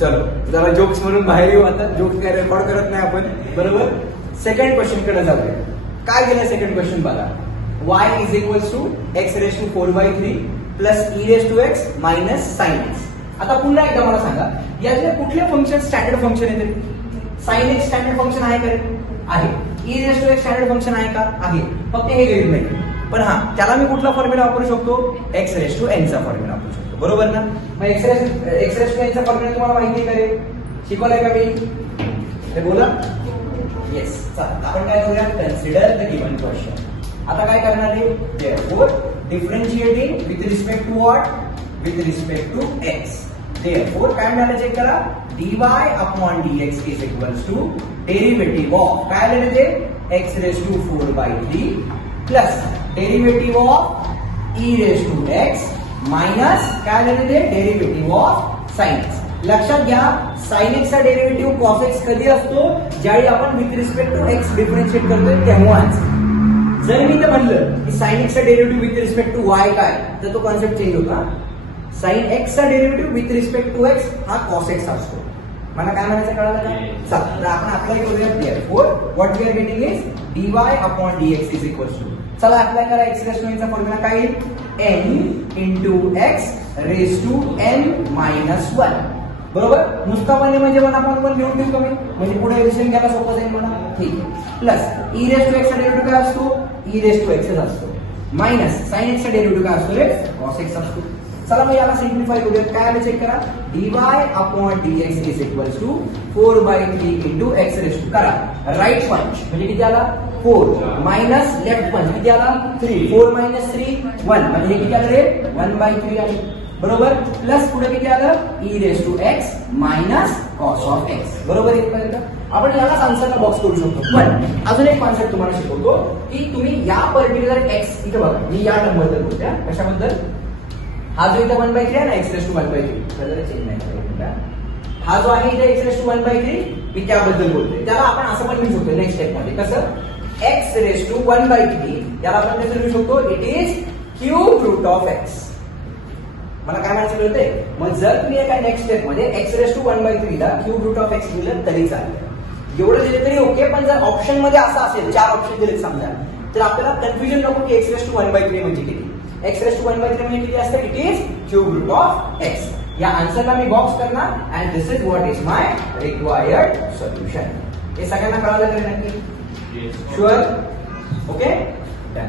चलो जरा जोक्स म्हणून बाहेर येऊ आता. जोक्स काय रेकॉर्ड करत नाही आपण, बरोबर. सेकंड क्वेश्चन कडे जाऊया. काय दिलं सेकंड क्वेश्चन बघा. y is equals to x raise to 4/3 plus e raise to x minus sine x. आता पुन्हा एकदा मला सांगा, यातले कुठले फंक्शन स्टँडर्ड फंक्शन येते? साइन एक्स स्टँडर्ड फंक्शन आहे का? आहे. E raise to x standard function आहे का? आहे. फक्त हे गरीब नाही. पण हा, त्याला मी कुठला फॉर्म्युला वापरू शकतो? एक्स रेस टू एन चा फॉर्म्युला वापरू शकतो, बरोबर ना. मग एक्स रेस टू एन चा फॉर्म्युला तुम्हाला माहिती आहे का रे? शिकवलाय का मी? हे बोला. येस. चला आपण काय करूया, कन्सिडर द गिवन क्वेश्चन. आता काय करणार आहे? Therefore differentiating with respect to what? With respect to x. Therefore काय मिळालं चेक करा. dy upon dx is equals to derivative of काय आलेलं ते? X raise to 4/3 plus derivative of e raise to x minus काय आलेलं ते? Derivative of sine x. लक्षात घ्या, साइन एक्स चा डेरिव्हेटिव्ह कॉस एक्स कधी असतो? ज्यावेळी आपण with respect to x differentiate करतोय तेव्हाच. जर मी तर म्हणलं की साइन एक्स चा derivative with respect to y काय, तर तो कॉन्सेप्ट चेंज होता. साइन एक्स चा derivative with respect to x हा कॉस एक्स असतो. मला काय म्हणायचं कळलं का? चला तर आपण अप्लाय करूया. Therefore what we are getting is dy upon dx is equals to. चला अप्लाय करा. एक्स रेस टू एन चा फॉर्म्युला काय येईल? n into x raise to n minus 1. बरोबर. नुसतापणे म्हणजे 1/1 लिहून देऊ कमी, म्हणजे पुढे एडिशन घ्यायला सोपं जाईल मला. ठीक आहे. Plus e raise to x चा डेरिव्हेटिव्ह काय असतो? ई रेस टू एक्सच असतो. मायनस साइन एक्स चा डेरिव्हेटिव्ह काय असतो रे? कॉस एक्स असतो. चला मग याला सिम्प्लिफाय करूया. काय आलं चेक करा. dy upon dx is equals to 4/3 into x raise to करा. राईट पंच म्हणजे किती आला? 4 मायनस लेफ्ट पंच किती आला? 3. 4 मायनस 3 1 म्हणजे किती आलं रे? 1/3 आले, बरोबर. प्लस पुढे किती आलं? E raise to x minus cos of x, बरोबर. येत आपण यालाच आन्सरला बॉक्स करू शकतो. पण अजून एक कॉन्सेप्ट तुम्हाला शिकवतो की तुम्ही या पर्टिक्युलर एक्स इथे बघा, मी या टर्म बद्दल बोलतोय. कशाबद्दल? हा जो इथे 1/3 आहे ना, एक्स रेस टू 1/3 चेंज नाही करायचा. हा जो आहे इथे एक्स रेस टू 1/3 मी त्याबद्दल बोलतोय. त्याला आपण असं पण लिहू शकतो नेक्स्ट स्टेप मध्ये. कसं? एक्स रेस टू 1/3 याला आपण कसं लिहू शकतो? It is cube root of x. मला काय म्हणायचं कळतंय? मग जर तुम्ही एका नेक्स्ट स्टेप मध्ये एक्स रेस टू 1/3 ला क्यूब रूट ऑफ एक्स लिहिलं तरी चालेल. एवढं दिलं तरी ओके. पण जर ऑप्शन मध्ये असं असेल, 4 ऑप्शन दिले समजा, तर आपल्याला कन्फ्युजन नको की एक्स रेस टू 1/3 म्हणजे किती. एक्स रेस टू 1/3 म्हणजे किती असतं? It is cube root of x. या आन्सरला मी बॉक्स करणार and this is what is my required solution. हे सगळ्यांना कळालं तरी नक्की? शुअर? ओके. डन.